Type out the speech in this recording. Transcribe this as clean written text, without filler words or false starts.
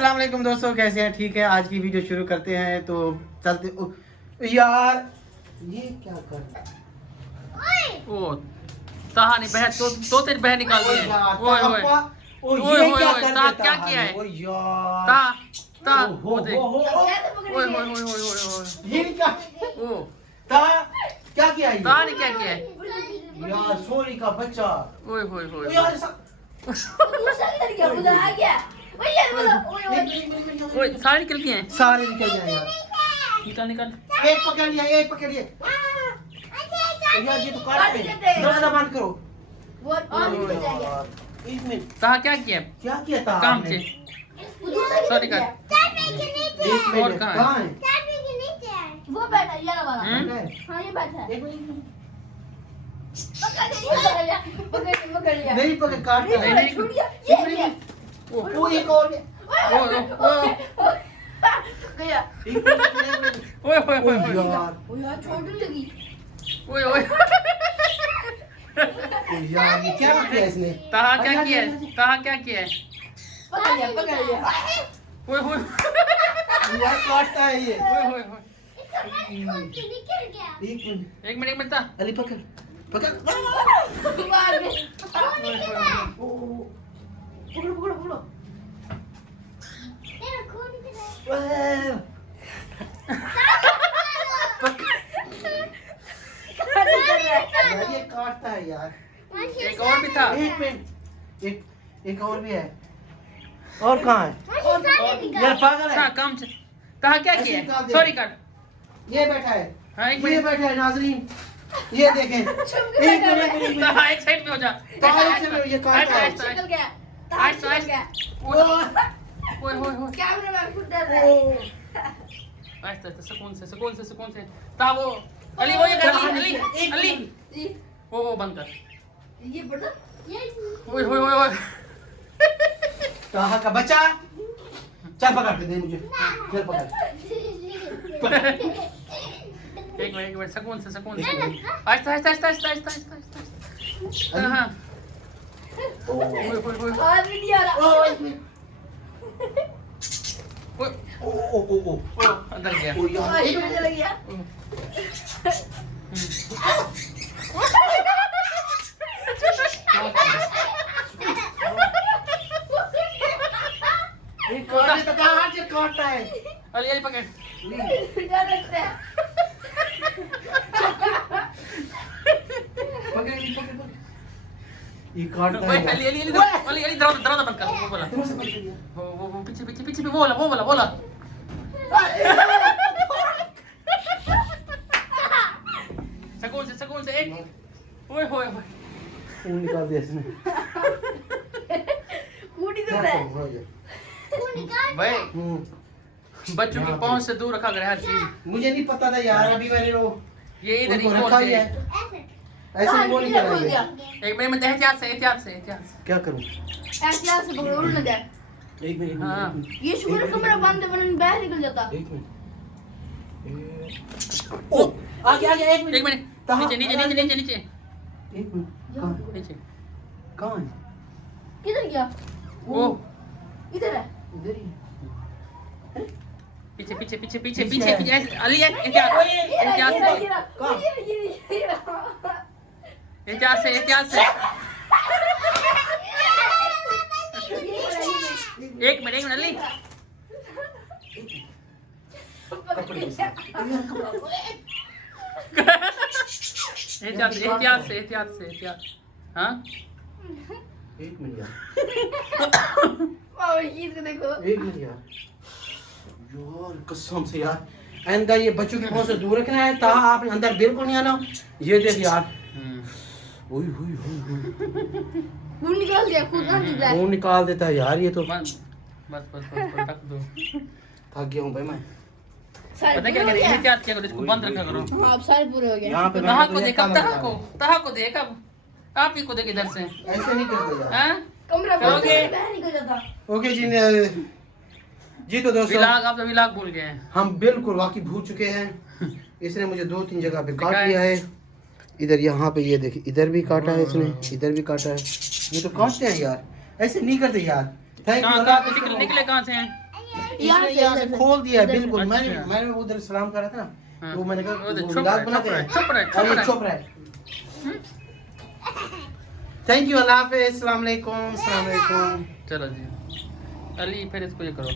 अस्सलाम वालेकुम दोस्तों, कैसे हैं? ठीक है, आज की वीडियो शुरू करते हैं। तो चलते यार ये क्या कर ओ ताहा ने बहन तो तेरी बहन निकाल दी है। ओए ओए ओए ओए ता क्या किया है? ओ यार ता ता हो दे हो ओए ओए ओए ओए ओए ये क्या ओ ता क्या किया ये? ता ने क्या किया है? यार सोरी का बच्चा। ओए ओए ओए यार ओए सारे निकल गए हैं। सारे निकल गए यार। निकल निकल एक पकड़ लिया, एक पकड़ लिया। यार ये तो काट रहे हैं। दरवाजा बंद करो। एक मिनट, ताहा क्या किया? क्या किया था काम आपने? से सॉरी कर एक और मिनट, कहाँ है? कहाँ है? वो बैठा है, ये वाला। हम्म? हाँ ये बैठा है। एक मिनट। पकड़ लिया। नहीं पकड़, काट नहीं, रहा है। नहीं। छूट गया, ये गया। ओ वो एक और गया। ओ गया। एक मिनट। ओए ओए ओ ओए यार, ओ यार छोड़ने लगी। ओए ओए ओ यार ये क्या किया इसने? ताहा क्या किया है? ताहा क्या किया है? पकड़ लिया। ओए ओए यार काटता है ये। ओए ओए ओए एक मिनट, एक मिनट ता अली पकड़ पकड़। मार दे। ओ, पकड़ो। यार ये काटता है यार। एक और भी था। एक मिनट, एक और भी है। और कहाँ है? यार पागल है। काम से ताहा क्या ऐसे किया है? निकाल दे। सॉरी काट ये बैठा है, हाँ एक ये मिनट बैठा है नाजरीन, ये देखें। एक मिनट। ताहा एक साइड पे हो जा ये काटता है। निकल गया। Ice, ice. गया। ओए ओए ओए कैमरे में खुद डर रहा है। आइस सुकून से ताहा वो अली वो ये कर अली जी। वो बंद कर ये बड़ा ओए ओए ओए ओए ताहा का बच्चा, चल पकड़ के दे मुझे, चल पकड़। एक मिनट सुकून से आहिस्ता हाँ ओए ओए हाथ भी नहीं आ रहा। ओ एक मिनट। ओ अंदर गया ओ यार एक मिनट चला गया। ये काटे तो कहाँ से काटता है? अली पकड़ डर लगता है। पकड़। ये काटता है यार। अली दरवाजा बंद कर वो बोला तुमसे पकड़ लिया। वो पीछे भी बोला सुकून से एक ओए ओए खून निकाल दिया इसने। कूटी तो क्या रहा है। करूं, हो गया। भाई बच्चों की पहुंच से दूर रखा कर हर चीज। मुझे नहीं पता था यार, अभी मैंने वो ये इधर ही उनको खोल रखा ही दे है। ऐसे नहीं बोल खोल दिया। एक मिनट एहतियात से क्या करूं? एहतियात से पकड़ो, उड़ न जाए। एक मिनट। हाँ। ये शुक्र कमरा बंद है वरना बाहर निकल जाता। एक मिनट। ओ आगे एक एक मिनट नीचे एक मिनट। कहाँ है? किधर गया? वो इधर है। इधर ही है। पीछे अली एहतियात से एक मिनट अली एहतियात से हाँ एक मिनट यार। देखो। एक मिनट यार कसम से यार, आइंदा ये बच्चों के पास से दूर रखना है। ताहा आपने अंदर बिल्कुल नहीं आना। ये देख यार, खून निकाल दिया। खून कहाँ निकला है? खून निकाल देता है यार ये तो। बस रख दो थक गया हूँ भाई मैं। पता क्या करें एहतियात क्या करो इसको बंद रखा करो। हाँ अब सारे पूरे हो गए। यहाँ पे ताहा को देख अब आप ही को देख इधर से ऐसे नहीं करते यार। हैं कमरा बंद करोगे? करके बाहर निकल जाता। ओके जी तो दोस्तों आप तो विलाग भूल गए हैं। हम बिल्कुल वाकई भूल चुके हैं। इसने मुझे 2-3 जगह पे काट दिखाए। लिया है। इधर यहाँ पे ये देखिए, इधर भी काटा है इसने, इधर भी काटा है। ये तो काटते हैं यार, ऐसे नहीं करते यार। Thank you. निकले कहाँ से हैं? इसने यहाँ से खोल दिया है बिल्कुल। मैंने उधर सलाम करा था ना, तो मैंने कहा व्लॉग बनाते हैं, चुप रहे। थैंक यू, अल्लाह हाफिज़, अस्सलाम वालेकुम। चलो जी अली, फिर इसको ये करो।